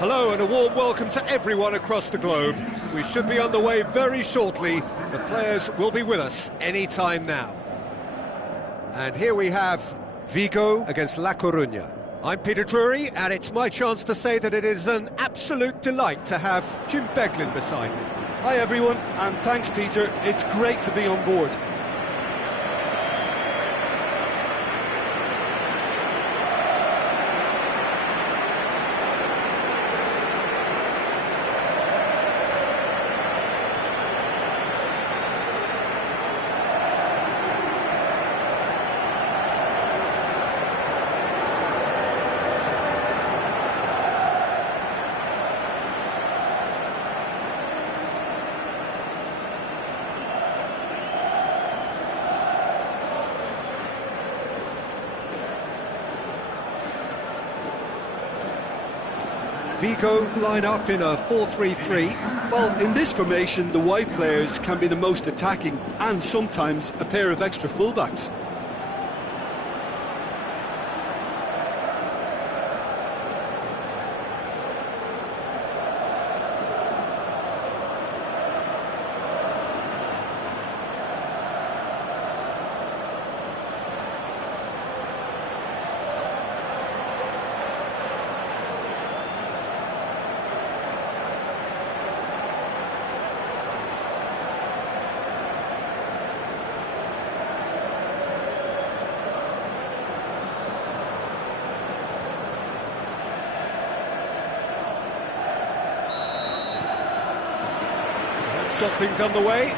Hello and a warm welcome to everyone across the globe. We should be on the way very shortly. The players will be with us any time now. And here we have Vigo against La Coruña. I'm Peter Drury, and it's my chance to say that it is an absolute delight to have Jim Beglin beside me. Hi everyone, and thanks Peter, it's great to be on board. Vigo line up in a 4-3-3. Well, in this formation, the wide players can be the most attacking, and sometimes a pair of extra fullbacks. Got things underway.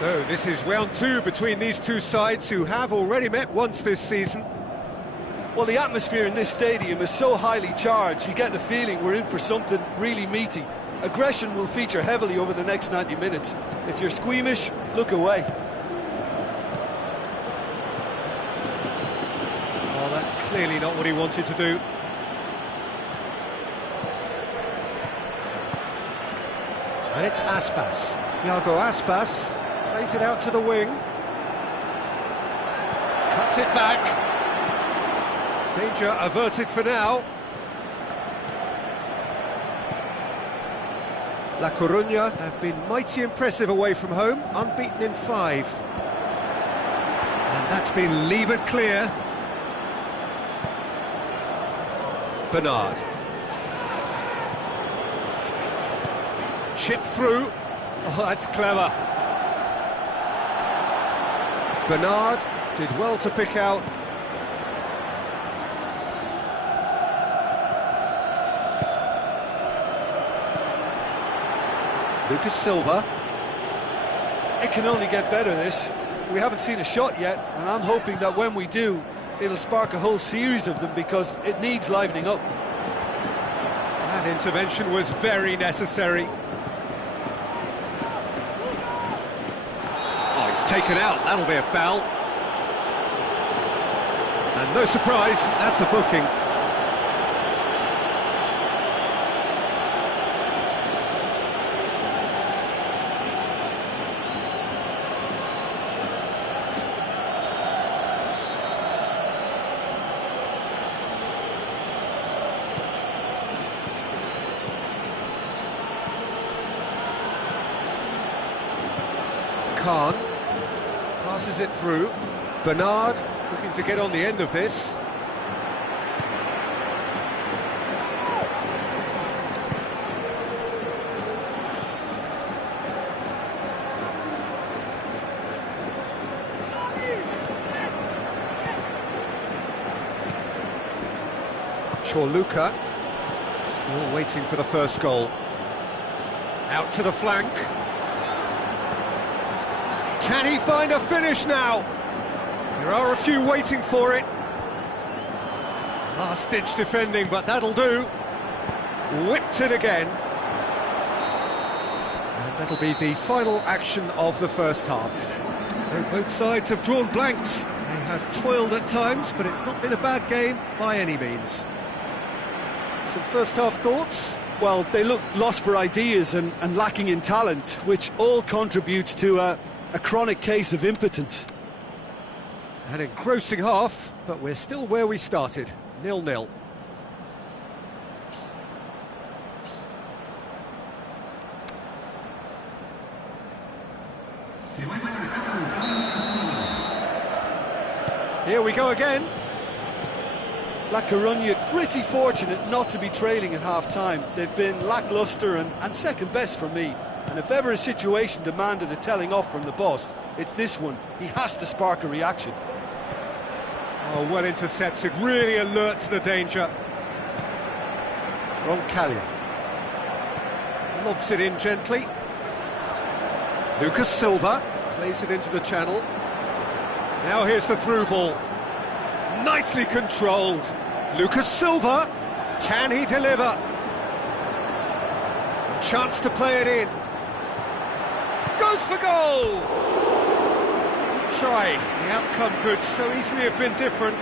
So this is round two between these two sides who have already met once this season. Well, the atmosphere in this stadium is so highly charged, you get the feeling we're in for something really meaty. Aggression will feature heavily over the next 90 minutes. If you're squeamish, look away. Oh, that's clearly not what he wanted to do. And it's Aspas. Iago Aspas plays it out to the wing. Cuts it back. Danger averted for now. La Coruña have been mighty impressive away from home, unbeaten in 5. And that's been levered clear. Bernard. Chip through. Oh, that's clever. Bernard did well to pick out. Lucas Silva. It can only get better, this. We haven't seen a shot yet, and I'm hoping that when we do, it'll spark a whole series of them because it needs livening up. That intervention was very necessary. Taken out, that'll be a foul. And no surprise, that's a booking. Khan passes it through. Bernard looking to get on the end of this. Chorluka still waiting for the first goal. Out to the flank. Can he find a finish now? There are a few waiting for it. Last-ditch defending, but that'll do. Whipped it again. And that'll be the final action of the first half. So both sides have drawn blanks. They have toiled at times, but it's not been a bad game by any means. Some first-half thoughts? Well, they look lost for ideas and lacking in talent, which all contributes to a chronic case of impotence. An engrossing half, but we're still where we started, 0-0. Here we go again. La Coruña pretty fortunate not to be trailing at half-time. They've been lacklustre and second best for me. And if ever a situation demanded a telling off from the boss, it's this one. He has to spark a reaction. Oh, well intercepted, really alert to the danger. Roncaglia lobs it in gently. Lucas Silva plays it into the channel. Now here's the through ball. Nicely controlled. Lucas Silva, can he deliver? A chance to play it in. Goes for goal! Good try. The outcome could so easily have been different.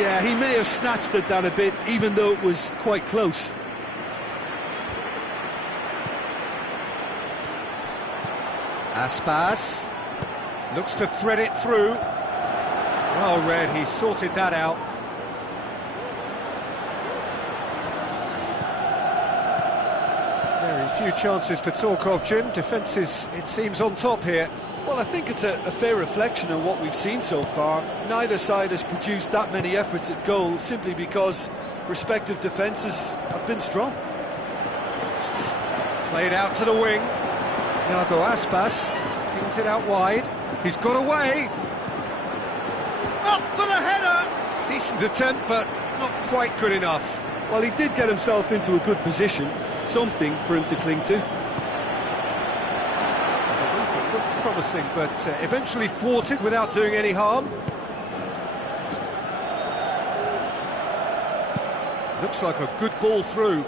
Yeah, he may have snatched at that a bit, even though it was quite close. Aspas looks to thread it through. Well read, he sorted that out. Very few chances to talk of, Jim. Defence is, it seems, on top here. Well, I think it's a fair reflection of what we've seen so far. Neither side has produced that many efforts at goal simply because respective defences have been strong. Played out to the wing. Iago Aspas pings it out wide. He's got away. Up for the header! Decent attempt, but not quite good enough. Well, he did get himself into a good position. Something for him to cling to. It looked promising, but eventually thwarted without doing any harm. Looks like a good ball through.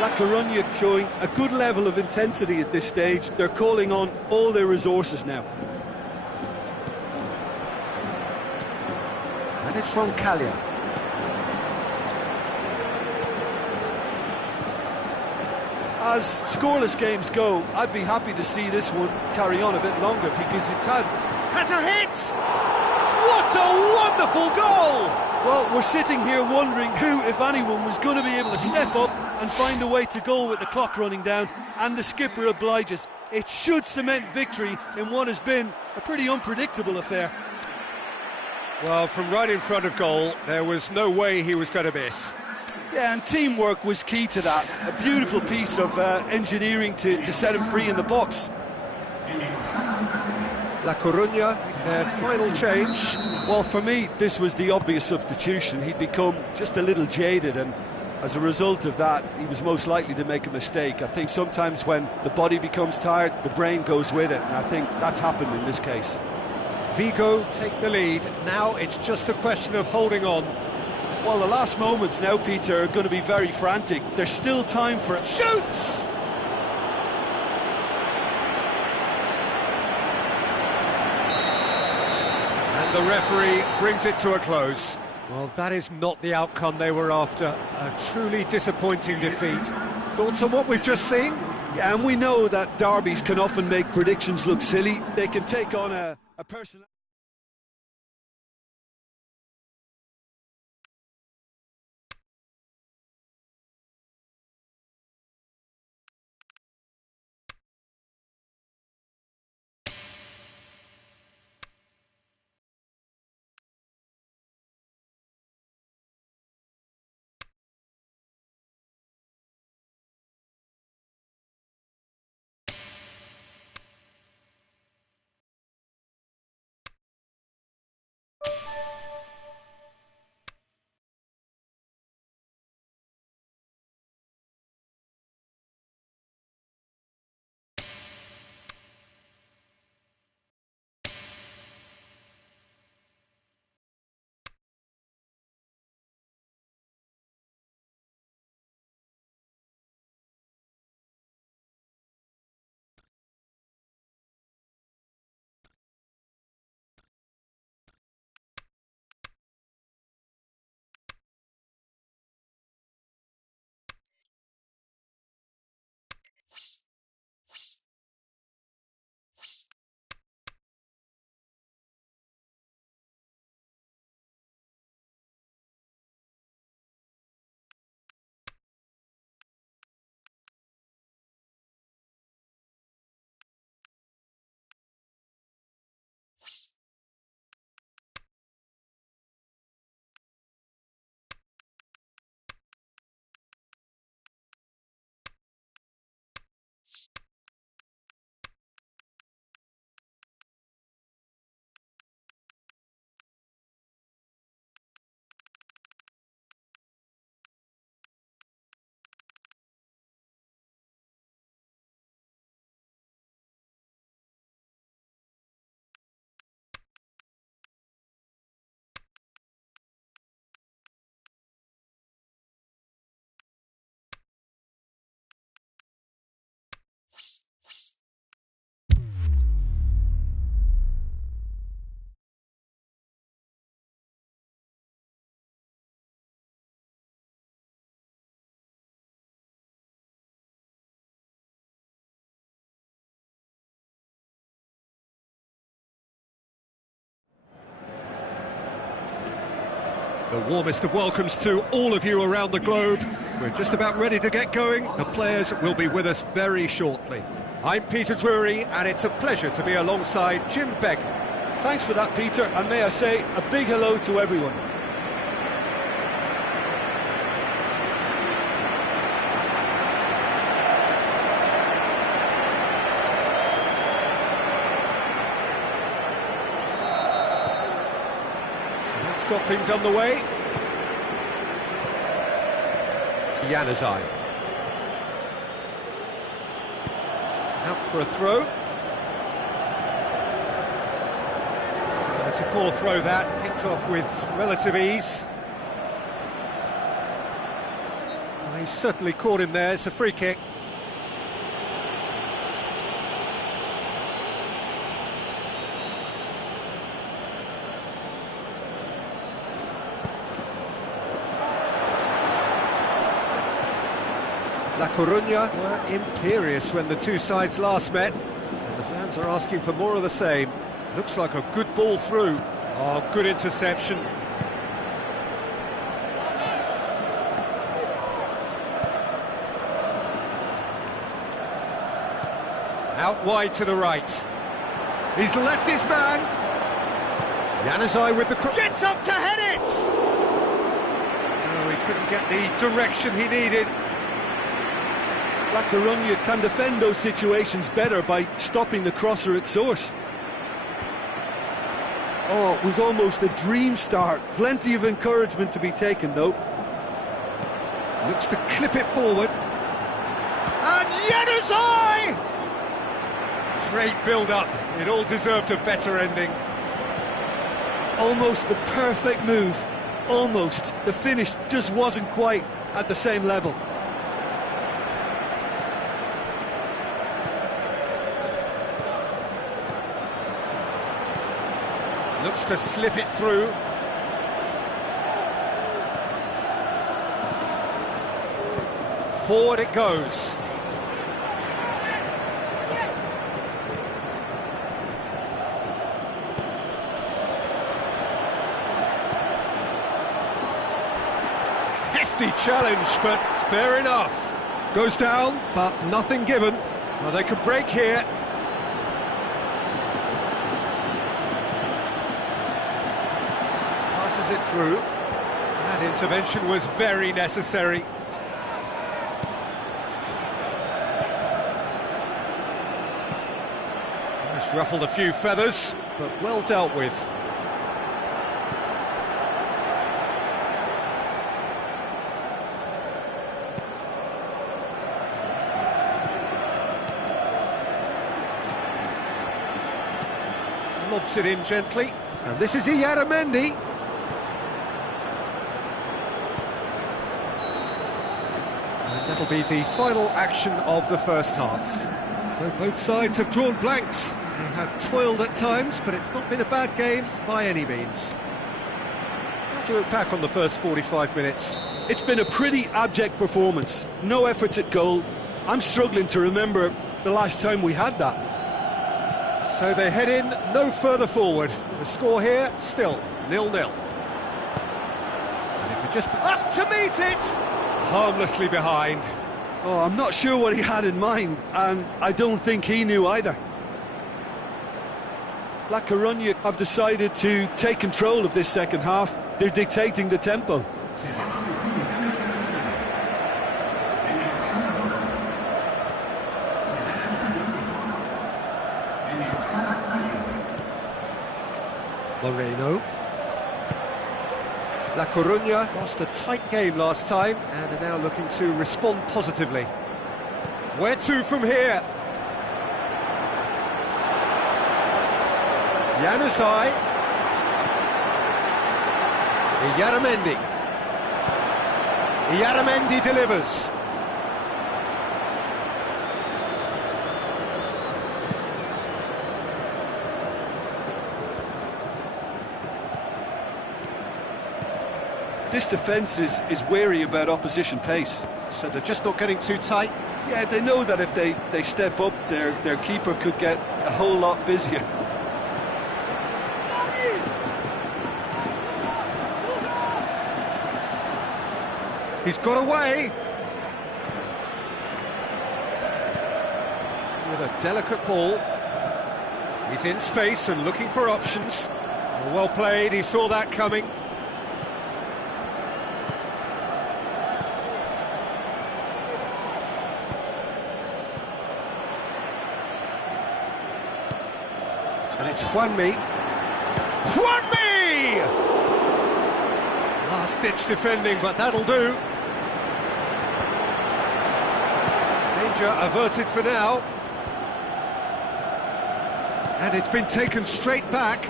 La Coruña showing a good level of intensity at this stage. They're calling on all their resources now. And it's Roncaglia. As scoreless games go, I'd be happy to see this one carry on a bit longer because it's had... Has a hit! What a wonderful goal! Well, we're sitting here wondering who, if anyone, was going to be able to step up and find a way to goal with the clock running down, and the skipper obliges. It should cement victory in what has been a pretty unpredictable affair. Well, from right in front of goal, there was no way he was going to miss. Yeah, and teamwork was key to that. A beautiful piece of engineering to set him free in the box. La Coruña, their final change. Well, for me, this was the obvious substitution. He'd become just a little jaded, and as a result of that, he was most likely to make a mistake. I think sometimes when the body becomes tired, the brain goes with it, and I think that's happened in this case. Vigo take the lead. Now it's just a question of holding on. Well, the last moments now, Peter, are going to be very frantic. There's still time for it. Shoots! And the referee brings it to a close. Well, that is not the outcome they were after. A truly disappointing defeat. Thoughts on what we've just seen? Yeah, and we know that derbies can often make predictions look silly. They can take on a person... The warmest of welcomes to all of you around the globe. We're just about ready to get going. The players will be with us very shortly. I'm Peter Drury, and it's a pleasure to be alongside Jim Begley. Thanks for that, Peter, and may I say a big hello to everyone. Got things on the way. Januzaj. Out for a throw. It's a poor throw that, picked off with relative ease. Well, he certainly caught him there, it's a free kick. La Coruña were imperious when the two sides last met, and the fans are asking for more of the same. Looks like a good ball through. Oh, good interception. Out wide to the right. He's left his man. Januzaj with the cross. Gets up to head it! Oh, he couldn't get the direction he needed. La Coruña can defend those situations better by stopping the crosser at source. Oh, it was almost a dream start. Plenty of encouragement to be taken, though. Looks to clip it forward. And Januzaj! Great build-up. It all deserved a better ending. Almost the perfect move. Almost. The finish just wasn't quite at the same level. Looks to slip it through. Forward it goes. Hefty challenge, but fair enough. Goes down, but nothing given. Well, they could break here. Passes it through. That intervention was very necessary. Just ruffled a few feathers, but well dealt with. Lobs it in gently, and this is Iyaramendi. And that'll be the final action of the first half. So both sides have drawn blanks. They have toiled at times, but it's not been a bad game by any means. How do you look back on the first 45 minutes? It's been a pretty abject performance. No efforts at goal. I'm struggling to remember the last time we had that. So they head in no further forward. The score here, still 0-0. And if we just up to meet it, harmlessly behind. Oh, I'm not sure what he had in mind, and I don't think he knew either. La Coruña have decided to take control of this second half. They're dictating the tempo. Moreno. La Coruña lost a tight game last time and are now looking to respond positively. Where to from here? Januzaj. Iyaramendi. Iyaramendi delivers. This defence is wary about opposition pace. So they're just not getting too tight? Yeah, they know that if they step up, their keeper could get a whole lot busier. He's got away. With a delicate ball. He's in space and looking for options. Well played, he saw that coming. And it's Juanmi. Juanmi! Last-ditch defending, but that'll do. Danger averted for now. And it's been taken straight back.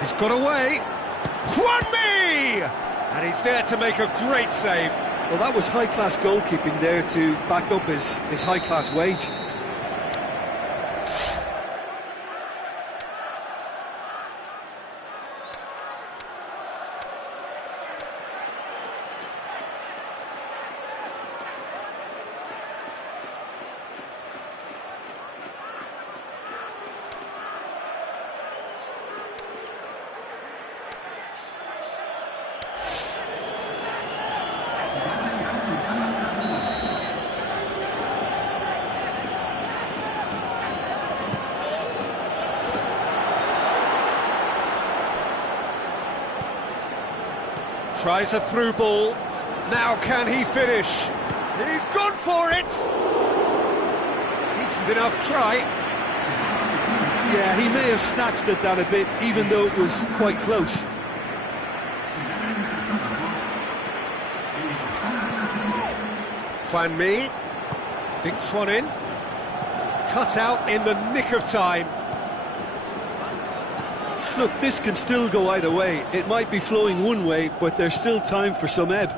He's got away. Juanmi! And he's there to make a great save. Well, that was high-class goalkeeping there to back up his high-class wage. Tries a through ball. Now can he finish? He's gone for it! Decent enough try. Yeah, he may have snatched at that a bit, even though it was quite close. Juanmi dinks one in. Cut out in the nick of time. Look, this can still go either way. It might be flowing one way, but there's still time for some ebb.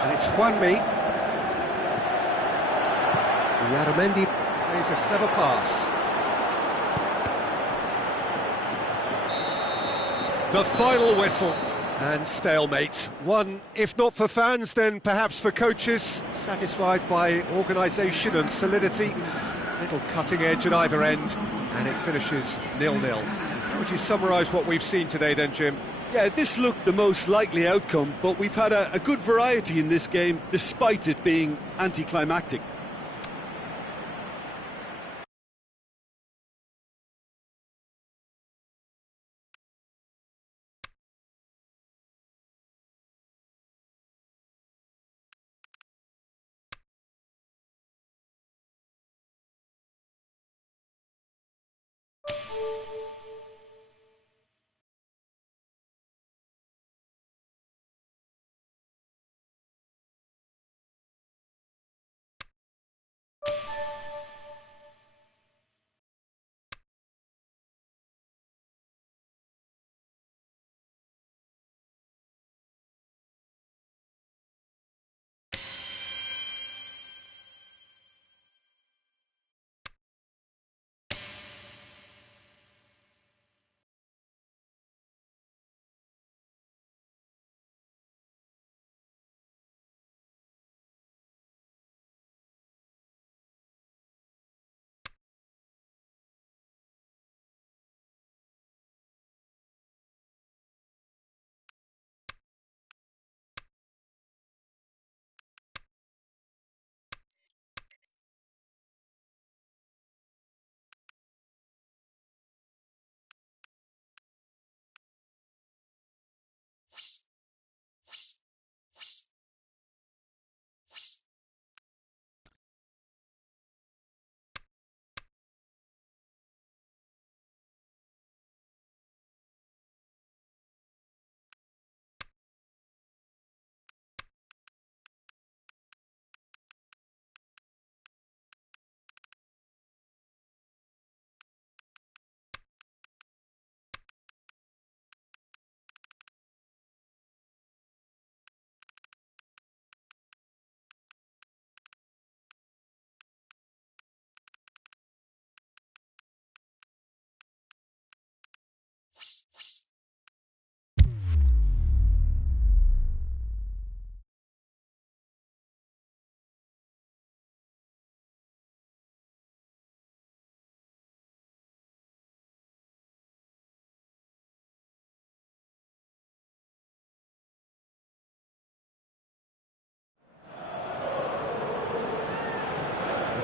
And it's Juanmi. Yaramendi plays a clever pass. The final whistle. And stalemate. One, if not for fans, then perhaps for coaches, satisfied by organisation and solidity. Little cutting edge at either end, and it finishes 0-0. How would you summarise what we've seen today then, Jim? Yeah, this looked the most likely outcome, but we've had a good variety in this game, despite it being anticlimactic.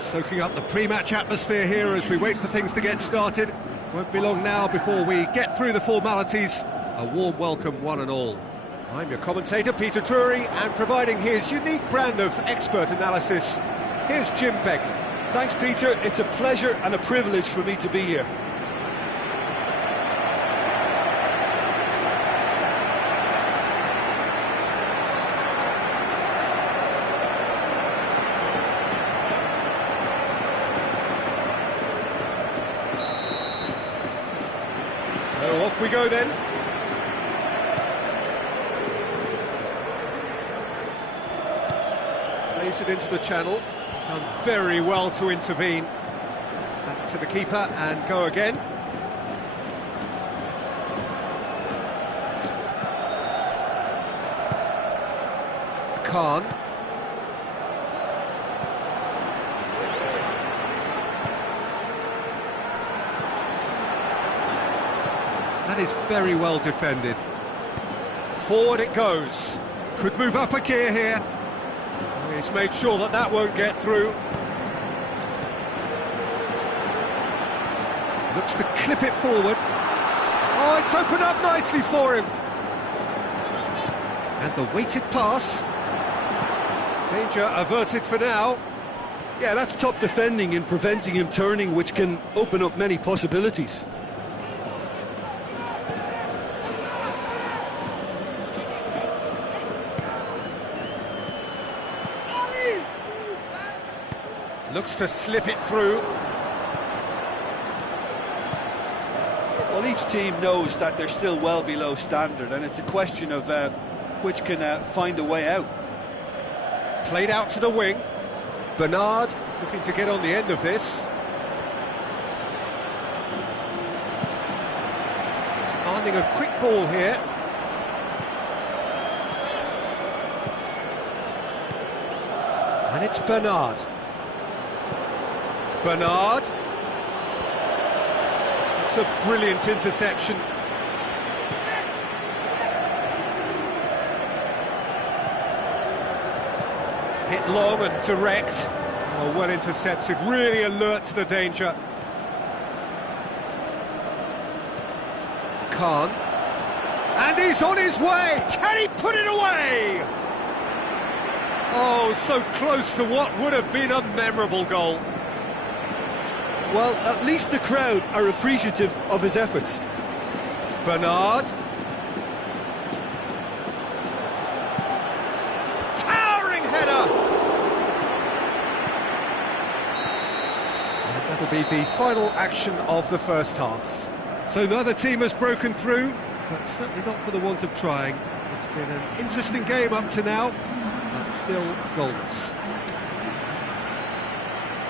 Soaking up the pre-match atmosphere here as we wait for things to get started. Won't be long now before we get through the formalities. A warm welcome, one and all. I'm your commentator, Peter Drury, and providing his unique brand of expert analysis, here's Jim Begley. Thanks, Peter. It's a pleasure and a privilege for me to be here. So off we go then. Plays it into the channel. Done very well to intervene. Back to the keeper and go again. Khan. That is very well defended. Forward it goes. Could move up a gear here. He's made sure that that won't get through. Looks to clip it forward. Oh, it's opened up nicely for him. And the weighted pass. Danger averted for now. Yeah, that's top defending and preventing him turning, which can open up many possibilities. Looks to slip it through. Well, each team knows that they're still well below standard, and it's a question of which can find a way out. Played out to the wing. Bernard looking to get on the end of this. Demanding a quick ball here. And it's Bernard. Bernard. It's a brilliant interception. Hit long and direct. Oh, well intercepted, really alert to the danger. Khan. And he's on his way! Can he put it away? Oh, so close to what would have been a memorable goal. Well, at least the crowd are appreciative of his efforts. Bernard. Towering header! And that'll be the final action of the first half. So neither team has broken through, but certainly not for the want of trying. It's been an interesting game up to now, but still goalless.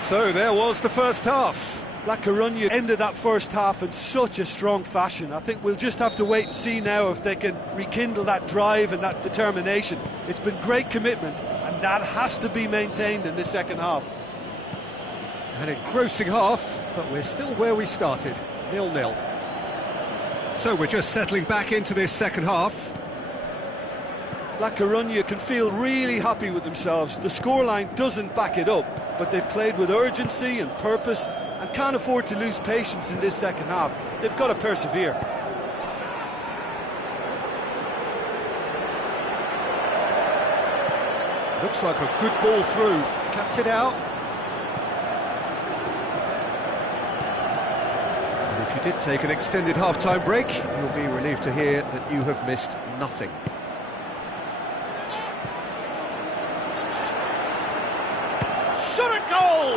So there was the first half. La Coruña ended that first half in such a strong fashion. I think we'll just have to wait and see now if they can rekindle that drive and that determination. It's been great commitment, and that has to be maintained in this second half. An engrossing half, but we're still where we started, 0-0. So we're just settling back into this second half. La Coruña can feel really happy with themselves. The scoreline doesn't back it up, but they've played with urgency and purpose and can't afford to lose patience in this second half. They've got to persevere. Looks like a good ball through. Cuts it out. And if you did take an extended half-time break, you'll be relieved to hear that you have missed nothing. Shot a goal!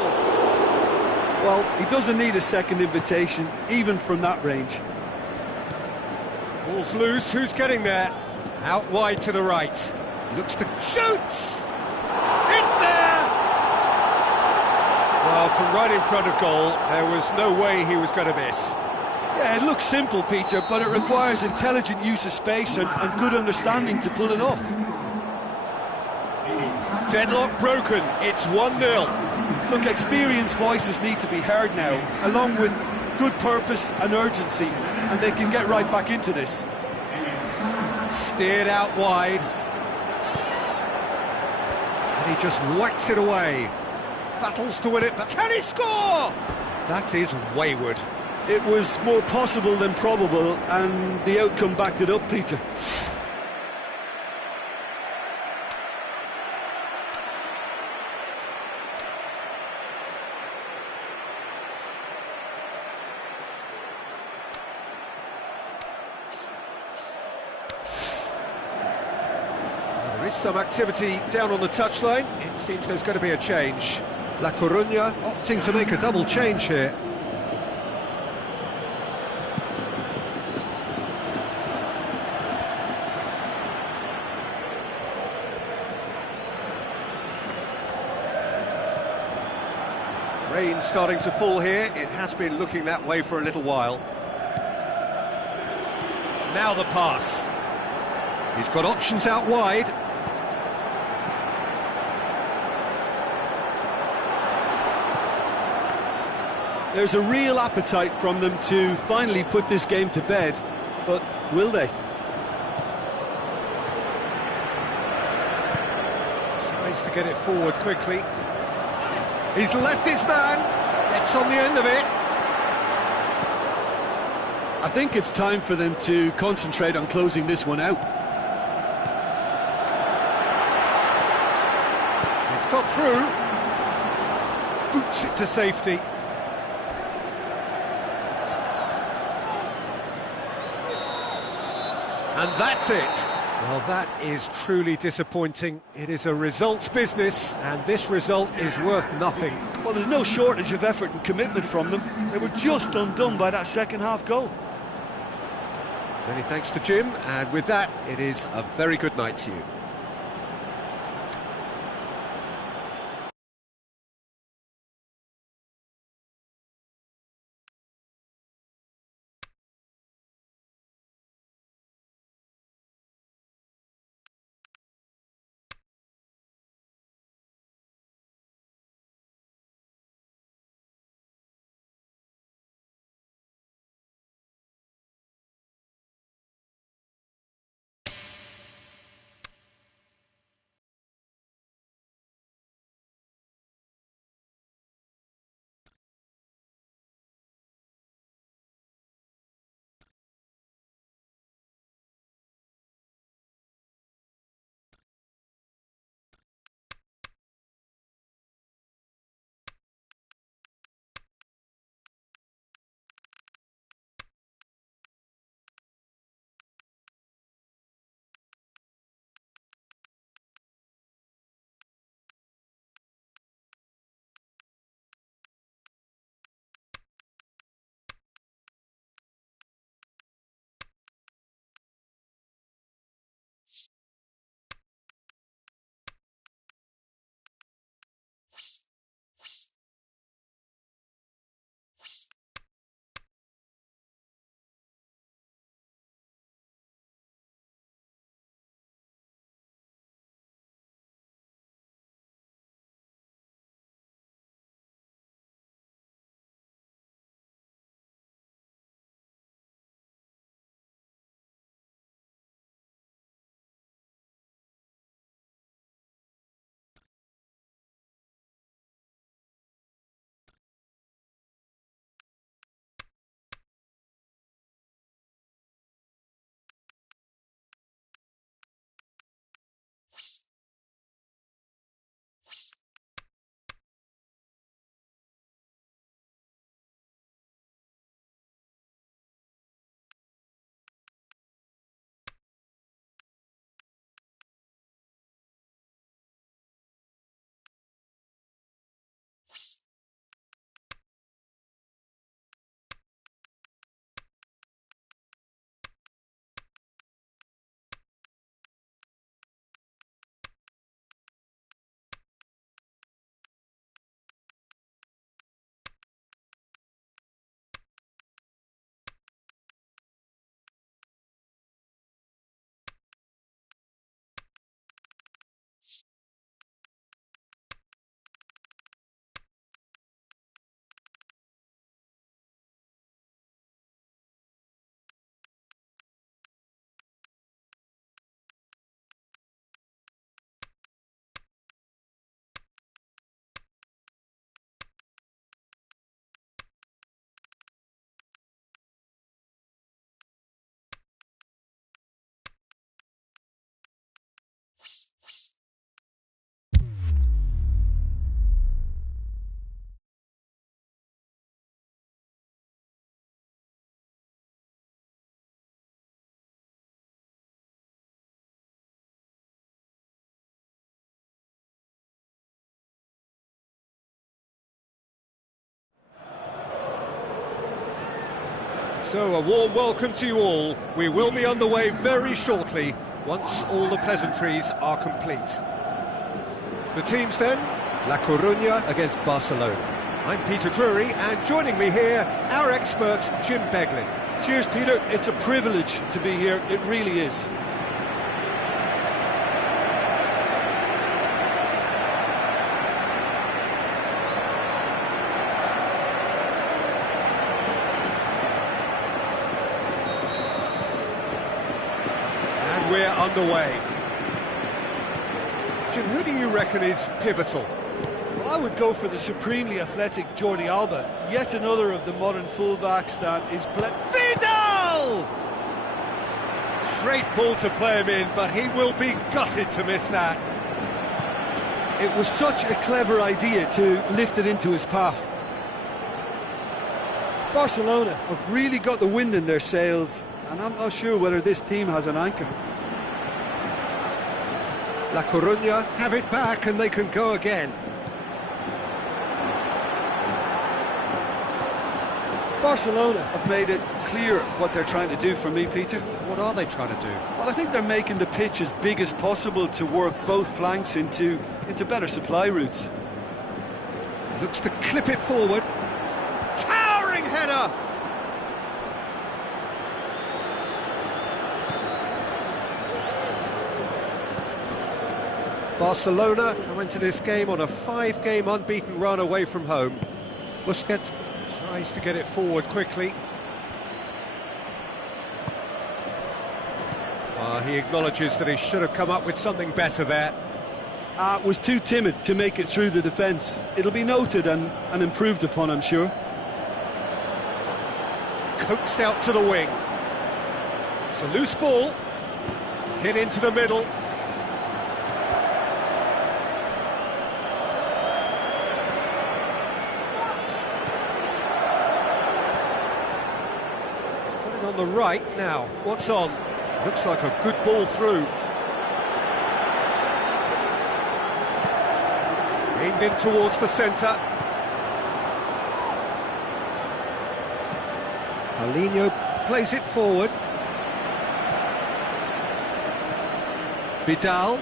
Well, he doesn't need a second invitation, even from that range. Ball's loose, who's getting there? Out wide to the right. Looks to shoots! It's there! Well, from right in front of goal, there was no way he was going to miss. Yeah, it looks simple, Peter, but it requires intelligent use of space and good understanding to pull it off. Deadlock broken, it's 1-0. Look, experienced voices need to be heard now, along with good purpose and urgency, and they can get right back into this. Steered out wide. And he just whacks it away. battles to win it, but can he score? That is wayward. It was more possible than probable, and the outcome backed it up, Peter. There is some activity down on the touchline. It seems there's going to be a change. La Coruña opting to make a double change here. Rain starting to fall here. It has been looking that way for a little while. Now the pass. He's got options out wide. There's a real appetite from them to finally put this game to bed, but will they? Tries to get it forward quickly. He's left his man, gets on the end of it. I think it's time for them to concentrate on closing this one out. It's got through. Boots it to safety. And that's it. Well, that is truly disappointing. It is a results business, and this result is worth nothing. Well, there's no shortage of effort and commitment from them. They were just undone by that second-half goal. Many thanks to Jim, and with that, it is a very good night to you. So a warm welcome to you all. We will be on the way very shortly, once all the pleasantries are complete. The teams then, La Coruña against Barcelona. I'm Peter Drury, and joining me here, our expert, Jim Beglin. Cheers, Peter. It's a privilege to be here. It really is. And we're underway. Jim, who do you reckon is pivotal? Well, I would go for the supremely athletic Jordi Alba, yet another of the modern fullbacks that is... Vidal! Great ball to play him in, but he will be gutted to miss that. It was such a clever idea to lift it into his path. Barcelona have really got the wind in their sails, and I'm not sure whether this team has an anchor. La Coruña have it back and they can go again. Barcelona have made it clear what they're trying to do for me, Peter. What are they trying to do? Well, I think they're making the pitch as big as possible to work both flanks into better supply routes. Looks to clip it forward. Towering header! Barcelona come into this game on a 5-game unbeaten run away from home. Busquets tries to get it forward quickly. He acknowledges that he should have come up with something better there. Was too timid to make it through the defence. It'll be noted and improved upon, I'm sure. Coaxed out to the wing. It's a loose ball. Hit into the middle. On the right now, what's on? Looks like a good ball through. Aimed in towards the centre. Paulinho plays it forward. Vidal.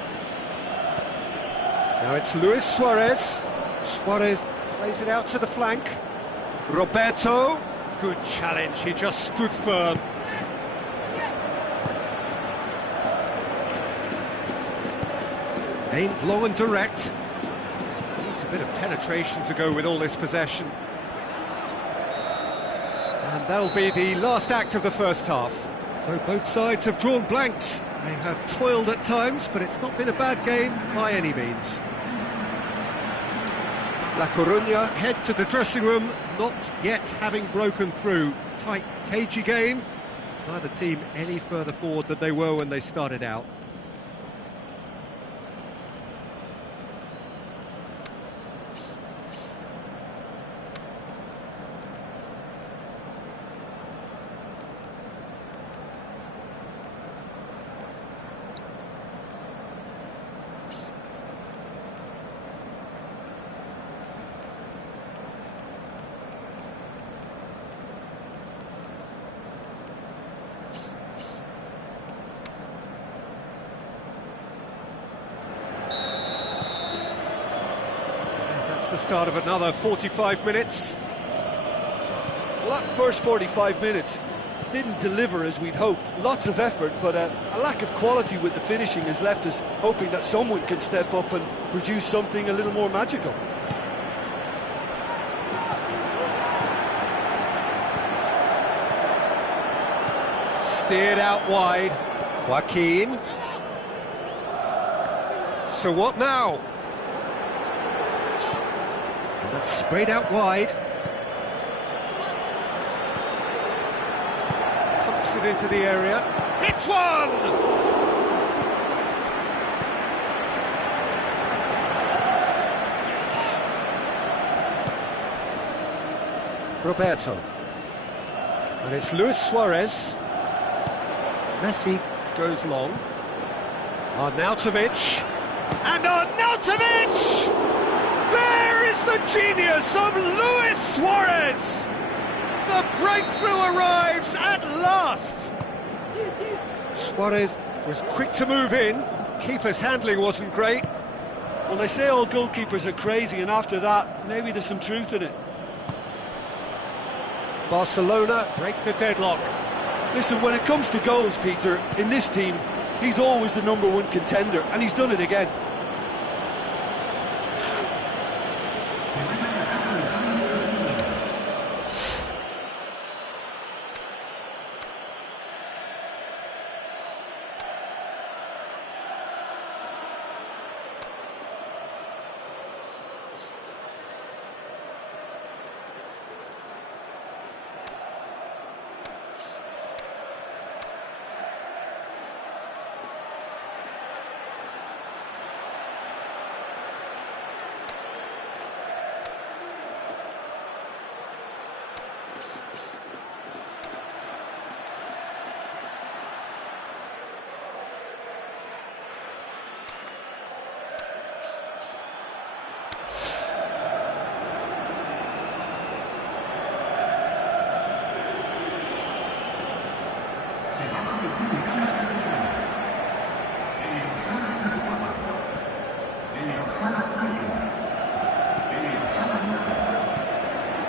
Now it's Luis Suarez. Suarez plays it out to the flank. Roberto. Good challenge, he just stood firm. Aimed long and direct. Needs a bit of penetration to go with all this possession. And that'll be the last act of the first half. So both sides have drawn blanks. They have toiled at times, but it's not been a bad game by any means. La Coruña head to the dressing room, not yet having broken through. Tight, cagey game. Neither team any further forward than they were when they started out. The start of another 45 minutes. Well, that first 45 minutes didn't deliver as we'd hoped. Lots of effort, but a lack of quality with the finishing has left us hoping that someone can step up and produce something a little more magical. Steered out wide. Joaquin. So what now? That's sprayed out wide. Pumps it into the area. Hits one! Roberto. And it's Luis Suarez. Messi goes long. Arnautovic. And Arnautovic! There is the genius of Luis Suarez! The breakthrough arrives at last! Suarez was quick to move in. Keeper's handling wasn't great. Well, they say all goalkeepers are crazy, and after that, maybe there's some truth in it. Barcelona break the deadlock. Listen, when it comes to goals, Peter, in this team, he's always the #1 contender, and he's done it again.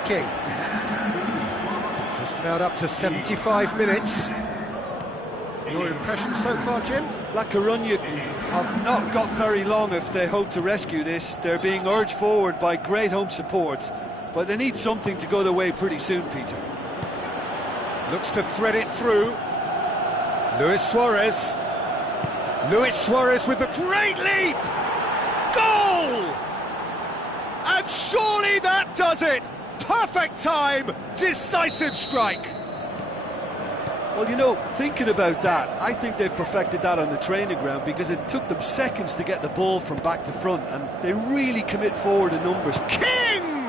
King. Just about up to 75 minutes. Your impression so far, Jim? La Coruña have not got very long if they hope to rescue this. They're being urged forward by great home support, but they need something to go their way pretty soon, Peter. Looks to thread it through. Luis Suarez. Luis Suarez with the great leap! Goal! And surely that does it! Perfect time, decisive strike. Well, you know, thinking about that, I think they've perfected that on the training ground because it took them seconds to get the ball from back to front, and they really commit forward in numbers. King!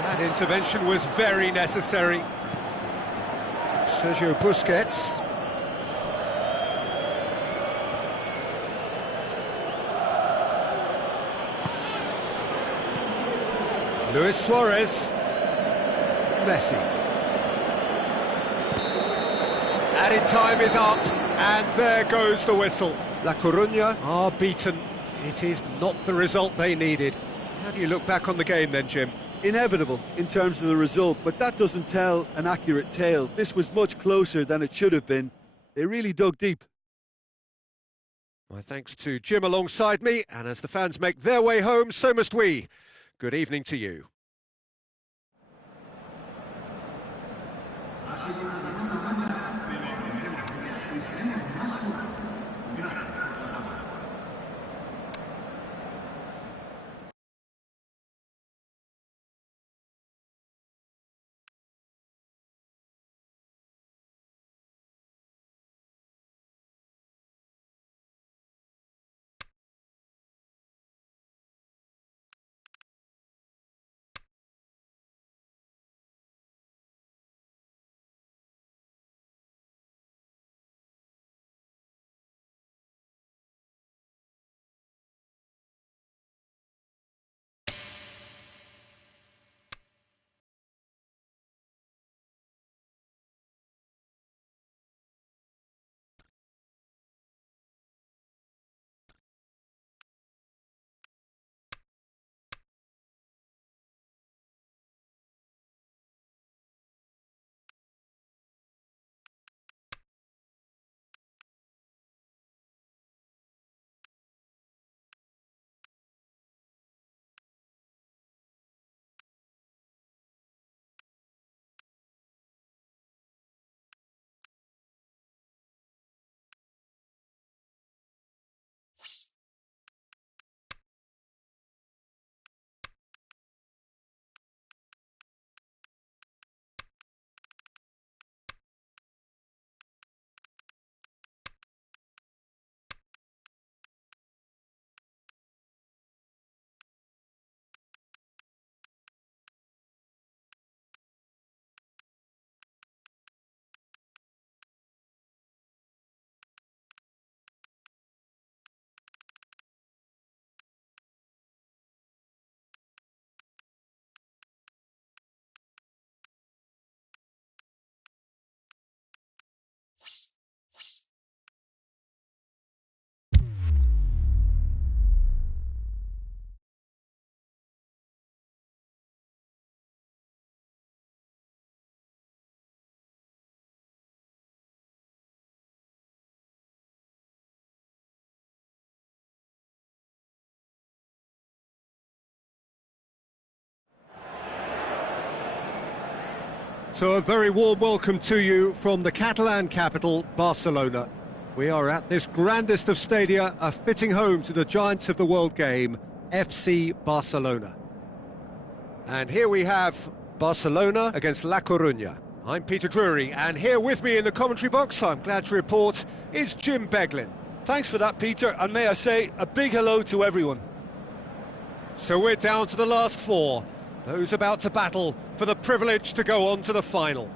That intervention was very necessary. Sergio Busquets. Luis Suarez. Messi. Added time is up, and there goes the whistle. La Coruña are beaten. It is not the result they needed. How do you look back on the game then, Jim? Inevitable in terms of the result, but that doesn't tell an accurate tale. This was much closer than it should have been. They really dug deep. My thanks to Jim alongside me, and as the fans make their way home, so must we. Good evening to you. So a very warm welcome to you from the Catalan capital, Barcelona. We are at this grandest of stadia, a fitting home to the giants of the world game, FC Barcelona. And here we have Barcelona against La Coruña. I'm Peter Drury, and here with me in the commentary box, I'm glad to report, is Jim Beglin. Thanks for that, Peter, and may I say a big hello to everyone. So we're down to the last four, those about to battle for the privilege to go on to the final.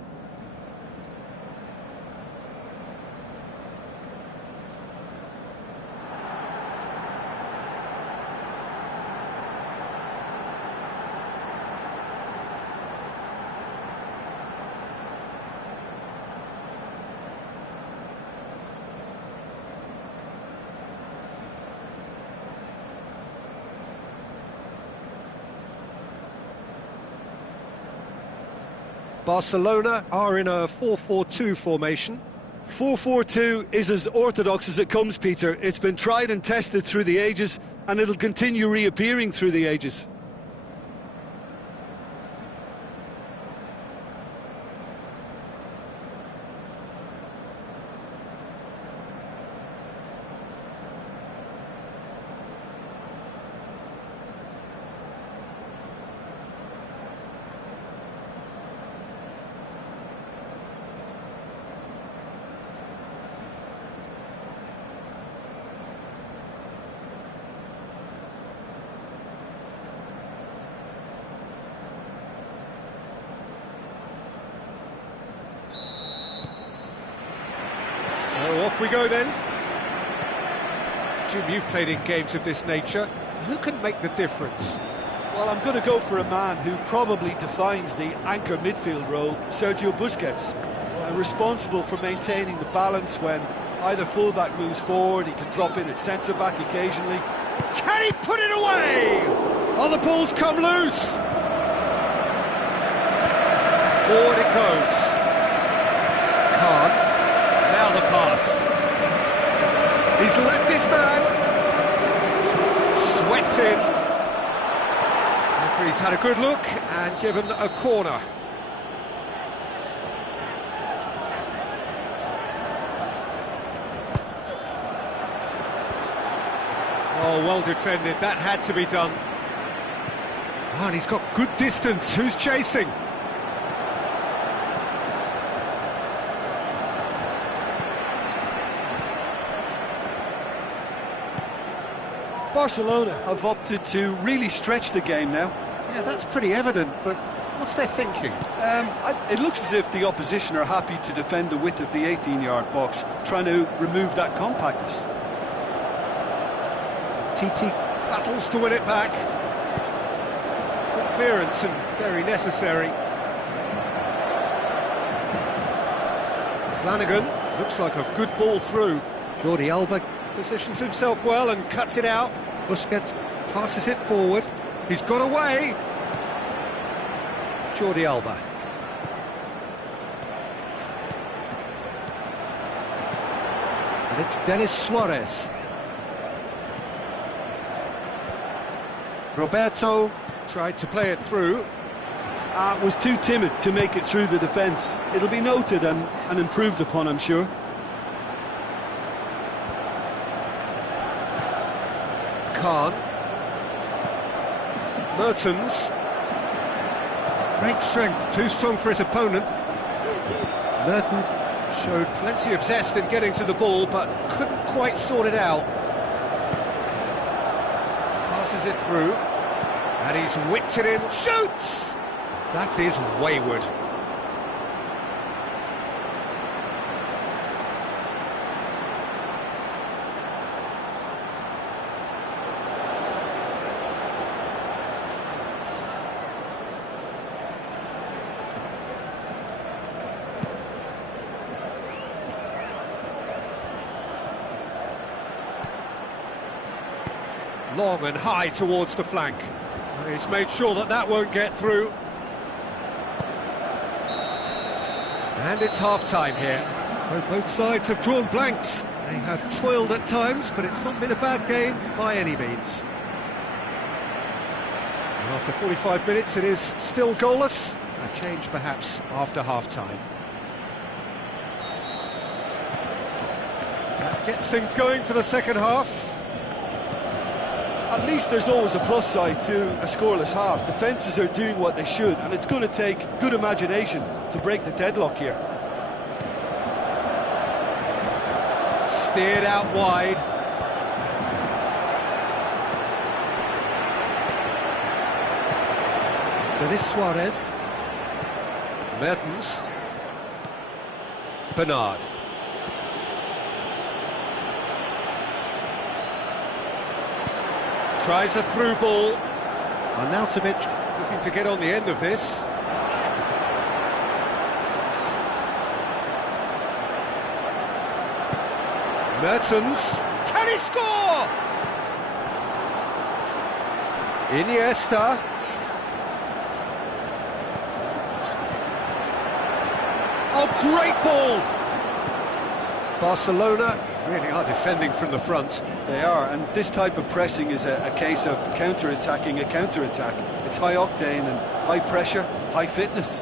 Barcelona are in a 4-4-2 formation. 4-4-2 is as orthodox as it comes, Peter. It's been tried and tested through the ages, and it'll continue reappearing through the ages. So off we go then. Jim, you've played in games of this nature. Who can make the difference? Well, I'm going to go for a man who probably defines the anchor midfield role, Sergio Busquets. Responsible for maintaining the balance when either fullback moves forward, he can drop in at centre-back occasionally. Can he put it away? Oh, the ball's come loose. Forward it goes. Khan. Now the pass. He's left his man. Swept in. Referee's had a good look and given a corner. Oh, well defended. That had to be done. Oh, and he's got good distance. Who's chasing? Barcelona have opted to really stretch the game now. Yeah, that's pretty evident, but what's their thinking? It looks as if the opposition are happy to defend the width of the 18-yard box, trying to remove that compactness. TT battles to win it back. Good clearance and very necessary. Flanagan looks like a good ball through. Jordi Alba positions himself well and cuts it out. Busquets passes it forward. He's got away. Jordi Alba. And it's Denis Suarez. Roberto tried to play it through. Was too timid to make it through the defence. It'll be noted and improved upon, I'm sure. Khan. Mertens. Great strength, too strong for his opponent. Mertens showed plenty of zest in getting to the ball, but couldn't quite sort it out. Passes it through, and he's whipped it in, shoots! That is wayward. Long and high towards the flank. He's made sure that that won't get through. And it's half-time here. So both sides have drawn blanks. They have toiled at times, but it's not been a bad game by any means. And after 45 minutes, it is still goalless. A change perhaps after half-time. That gets things going for the second half. At least there's always a plus side to a scoreless half. Defences are doing what they should, and it's going to take good imagination to break the deadlock here. Steered out wide. Denis Suarez. Mertens. Bernard. Tries a through ball. Arnautovic looking to get on the end of this. Mertens. Can he score? Iniesta. Oh, great ball! Barcelona really are defending from the front. They are, and this type of pressing is a case of counter-attacking a counter-attack. It's high octane and high pressure, high fitness.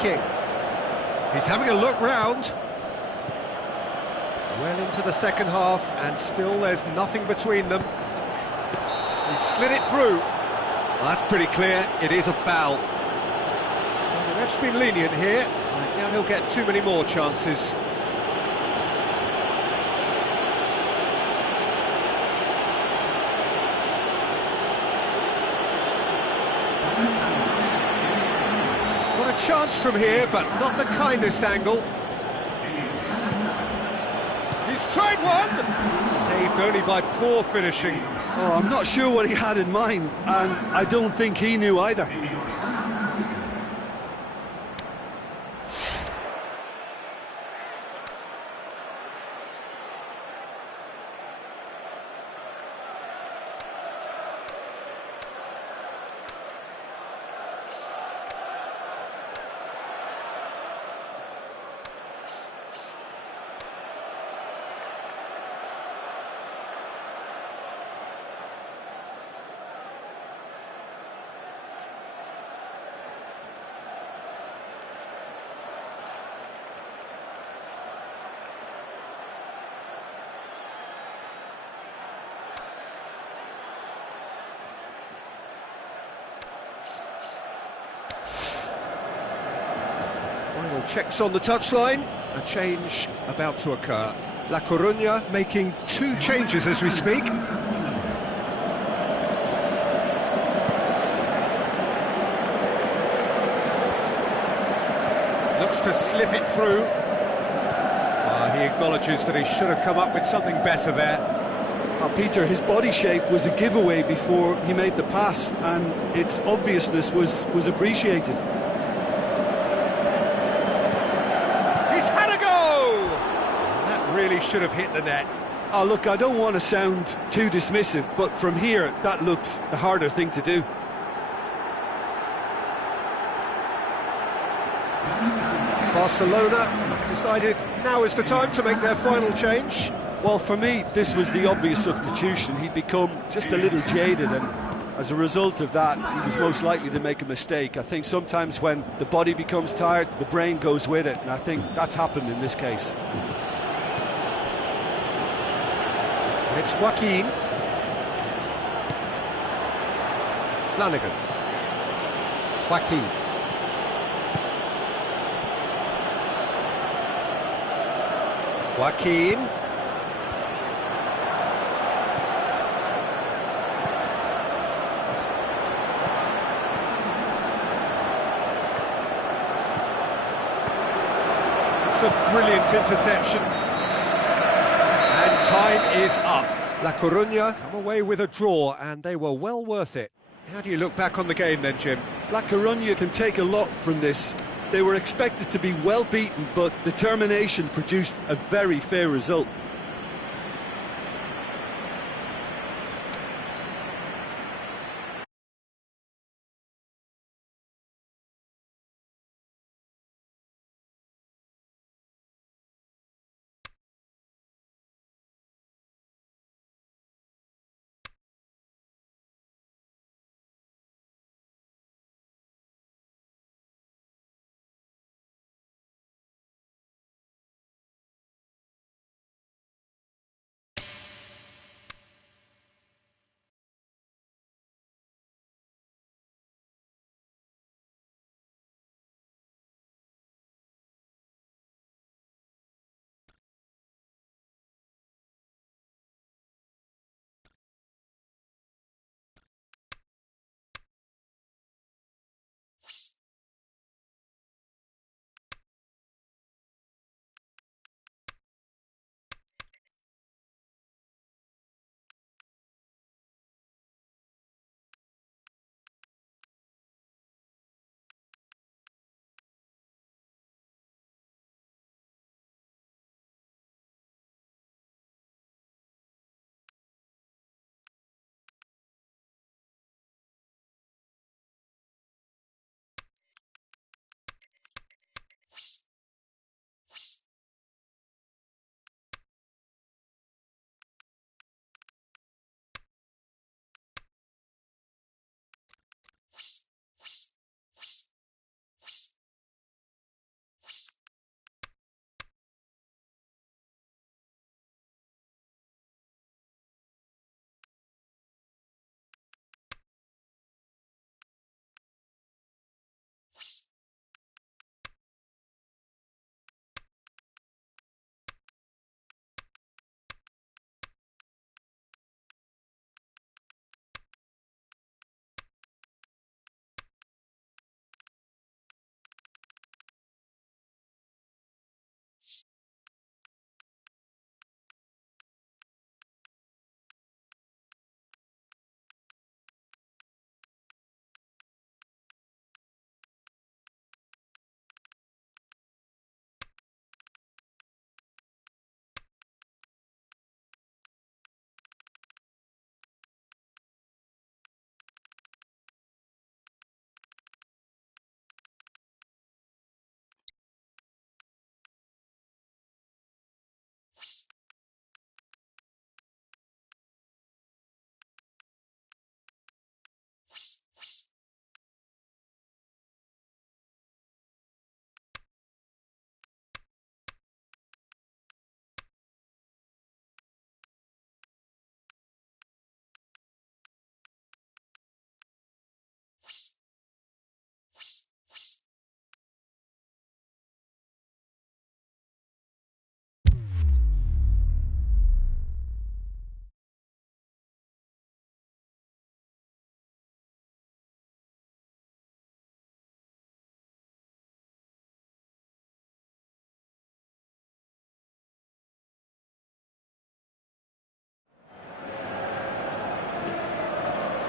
King. He's having a look round. Well into the second half, and still there's nothing between them. He slid it through. Well, that's pretty clear, it is a foul. Well, the ref's been lenient here. I doubt he'll get too many more chances. He's got a chance from here, but not the kindest angle. He's tried one! Saved only by poor finishing. Oh, I'm not sure what he had in mind, and I don't think he knew either. Final checks on the touchline. A change about to occur. La Coruña making 2 changes as we speak. Looks to slip it through. He acknowledges that he should have come up with something better there. Peter, his body shape was a giveaway before he made the pass, and its obviousness was appreciated. He's had a go! That really should have hit the net. Oh, look, I don't want to sound too dismissive, but from here, that looked the harder thing to do. Barcelona have decided now is the time to make their final change. Well, for me, this was the obvious substitution. He'd become just a little jaded, and as a result of that, he was most likely to make a mistake. I think sometimes when the body becomes tired, the brain goes with it, and I think that's happened in this case. And it's Joaquin. Flanagan. Joaquin. Joaquin. It's a brilliant interception. And time is up. La Coruña come away with a draw, and they were well worth it. How do you look back on the game then, Jim? La Coruña can take a lot from this. They were expected to be well beaten, but determination produced a very fair result.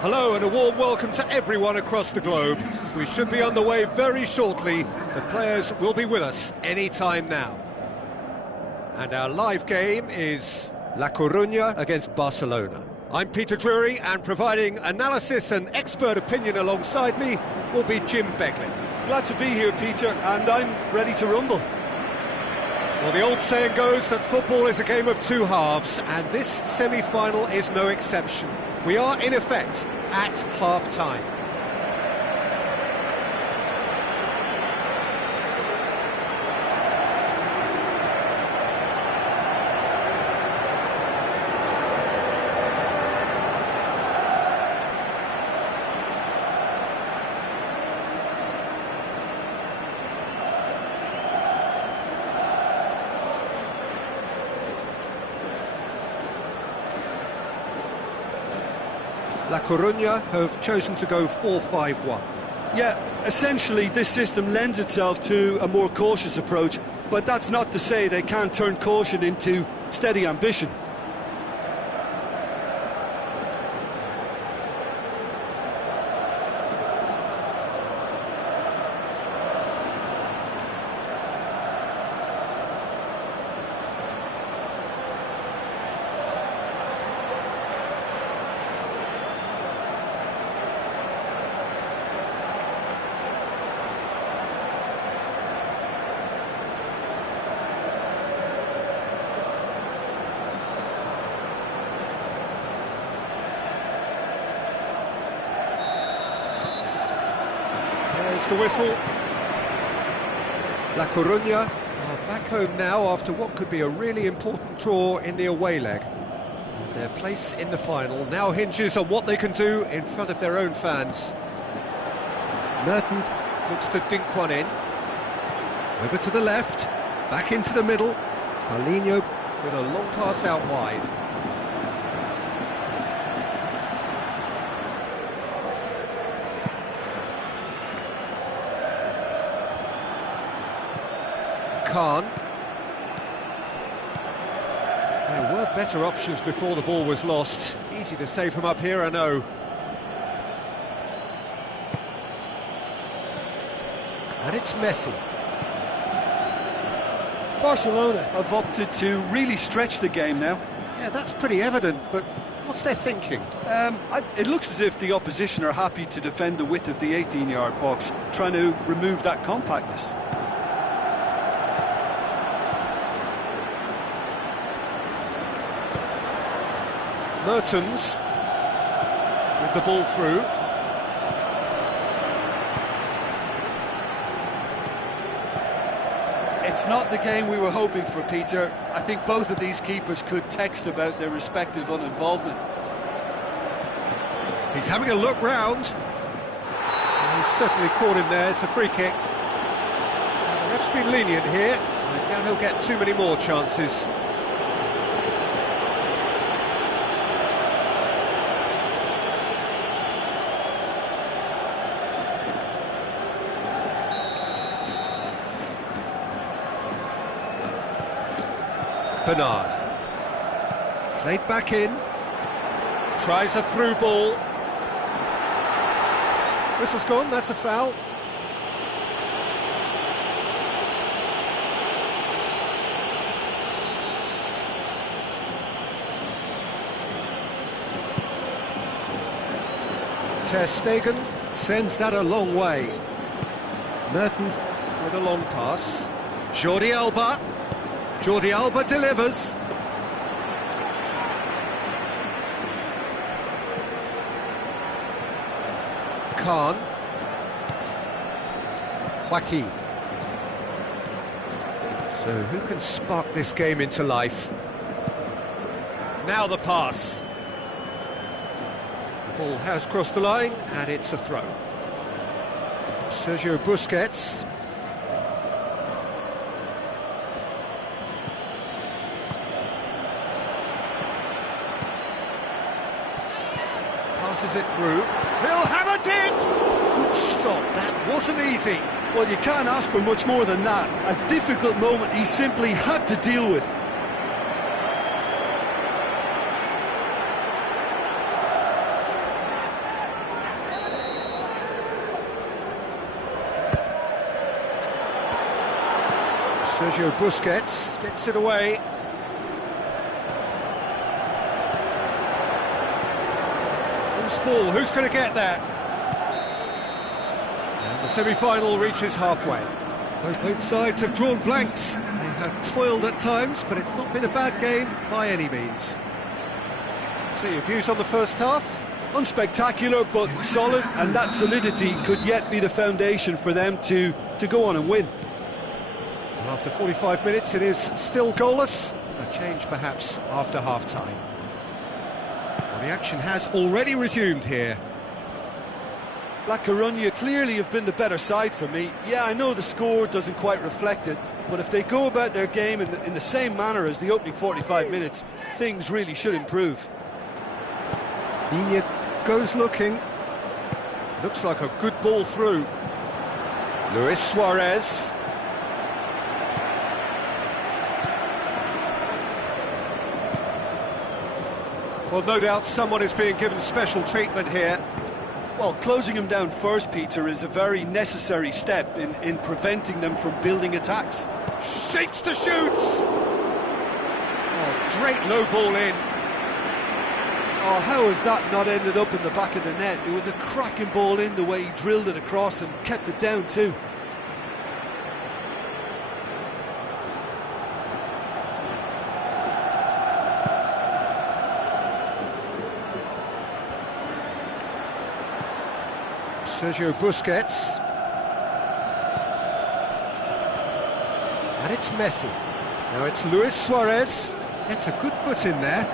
Hello and a warm welcome to everyone across the globe. We should be on the way very shortly. The players will be with us any time now. And our live game is La Coruña against Barcelona. I'm Peter Drury, and providing analysis and expert opinion alongside me will be Jim Beglin. Glad to be here, Peter, and I'm ready to rumble. Well, the old saying goes that football is a game of two halves, and this semi-final is no exception. We are, in effect, at half-time. La Coruña have chosen to go 4-5-1. Yeah, essentially this system lends itself to a more cautious approach, but that's not to say they can't turn caution into steady ambition. There's the whistle. La Coruña are back home now after what could be a really important draw in the away leg. And their place in the final now hinges on what they can do in front of their own fans. Mertens looks to dink one in. Over to the left, back into the middle. Paulinho with a long pass out wide. Khan. There were better options before the ball was lost. Easy to save from up here, I know. And it's Messi. Barcelona have opted to really stretch the game now. Yeah, that's pretty evident, but what's their thinking? It looks as if the opposition are happy to defend the width of the 18-yard box, trying to remove that compactness. Mertens with the ball through. It's not the game we were hoping for, Peter. I think both of these keepers could text about their respective uninvolvement. He's having a look round. And he's certainly caught him there. It's a free kick. And the ref's been lenient here. I doubt he'll get too many more chances. Bernard. Played back in. Tries a through ball. Whistle's gone, that's a foul. Ter Stegen sends that a long way. Mertens with a long pass. Jordi Alba. Jordi Alba delivers. Khan. Joaquin. So who can spark this game into life? Now the pass. The ball has crossed the line and it's a throw. Sergio Busquets. Passes it through. He'll have it in! Good stop, that wasn't easy. Well, you can't ask for much more than that. A difficult moment he simply had to deal with. Sergio Busquets gets it away. Who's ball? Who's going to get there? And the semi-final reaches halfway. So both sides have drawn blanks. They have toiled at times, but it's not been a bad game by any means. So your views on the first half? Unspectacular, but solid, and that solidity could yet be the foundation for them to go on and win. And after 45 minutes, it is still goalless. A change perhaps after half-time. Well, the action has already resumed here. La Coruña clearly have been the better side for me. Yeah, I know the score doesn't quite reflect it, but if they go about their game in the same manner as the opening 45 minutes, things really should improve. Iñigo goes looking. Looks like a good ball through. Luis Suarez. Well, no doubt someone is being given special treatment here. Well, closing him down first, Peter, is a very necessary step in preventing them from building attacks. Shapes to shoot! Oh, great low ball in. Oh, how has that not ended up in the back of the net? It was a cracking ball in, the way he drilled it across and kept it down too. Sergio Busquets. And it's Messi. Now it's Luis Suarez. It's a good foot in there.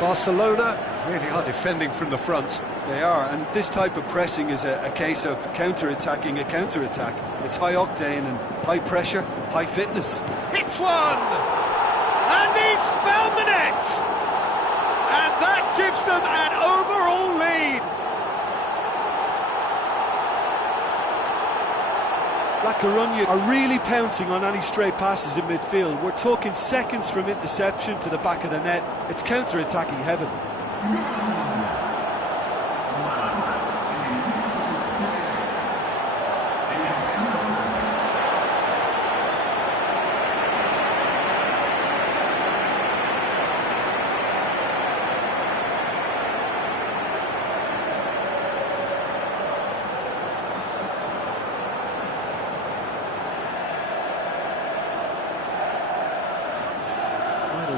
Barcelona really are defending from the front. They are, and this type of pressing is a case of counter-attacking a counter-attack. It's high octane and high pressure, high fitness. Hits one! And he's found the net! And that gives them an overall lead! La Coruña are really pouncing on any stray passes in midfield. We're talking seconds from interception to the back of the net. It's counter-attacking heaven.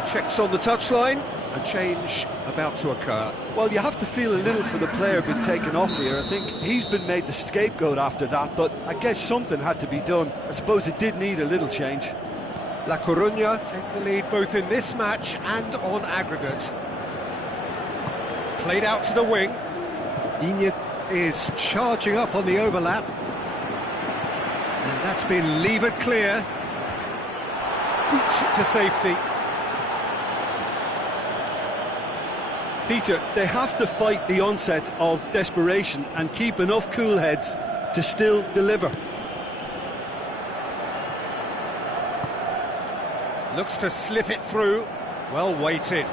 Checks on the touchline, a change about to occur. Well, you have to feel a little for the player being taken off here. I think he's been made the scapegoat after that, but I guess something had to be done. I suppose it did need a little change. La Coruña take the lead both in this match and on aggregate. Played out to the wing. Iñigo is charging up on the overlap. And that's been levered clear. Boots it to safety. Peter, they have to fight the onset of desperation and keep enough cool heads to still deliver. Looks to slip it through. Well weighted.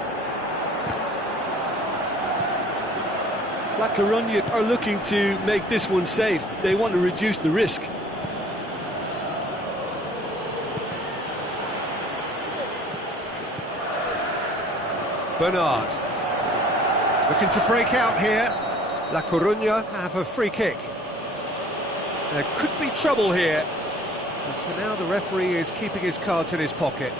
La Coruña are looking to make this one safe. They want to reduce the risk. Bernard. Looking to break out here. La Coruña have a free kick. There could be trouble here. But for now, the referee is keeping his cards in his pocket.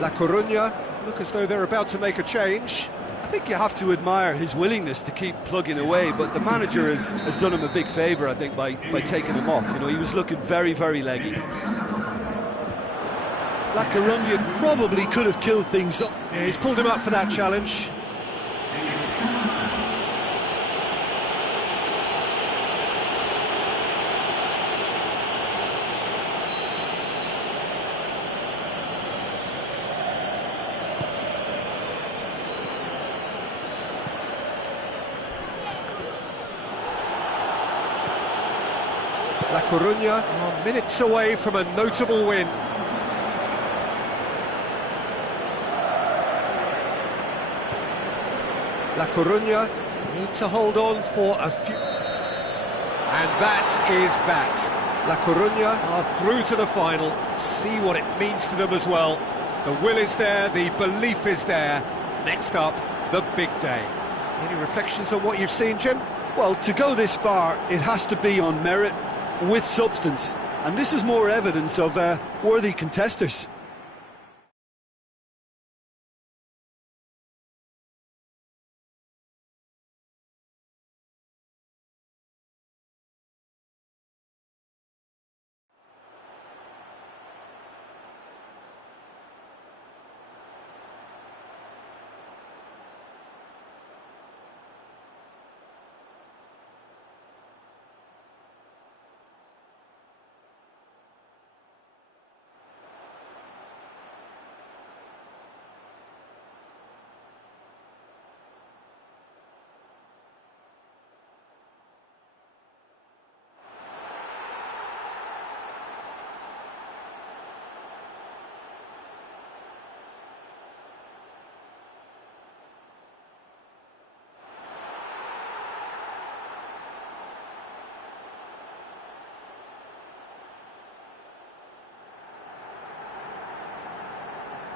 La Coruña look as though they're about to make a change. I think you have to admire his willingness to keep plugging away, but the manager has done him a big favour, I think, by taking him off. You know, he was looking very, very leggy. La Coruña probably could have killed things up. Yeah, he's pulled him up for that challenge. La Coruña are minutes away from a notable win. La Coruña need to hold on for a few... And that is that. La Coruña are through to the final. See what it means to them as well. The will is there, the belief is there. Next up, the big day. Any reflections on what you've seen, Jim? Well, to go this far, it has to be on merit, with substance, and this is more evidence of worthy contesters.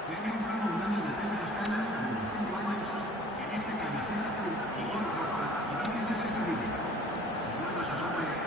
Se ha encontrado un año de pelo castaño de unos 5 años, que viste camiseta azul y gorra roja y dice verse esa Se trata de su nombre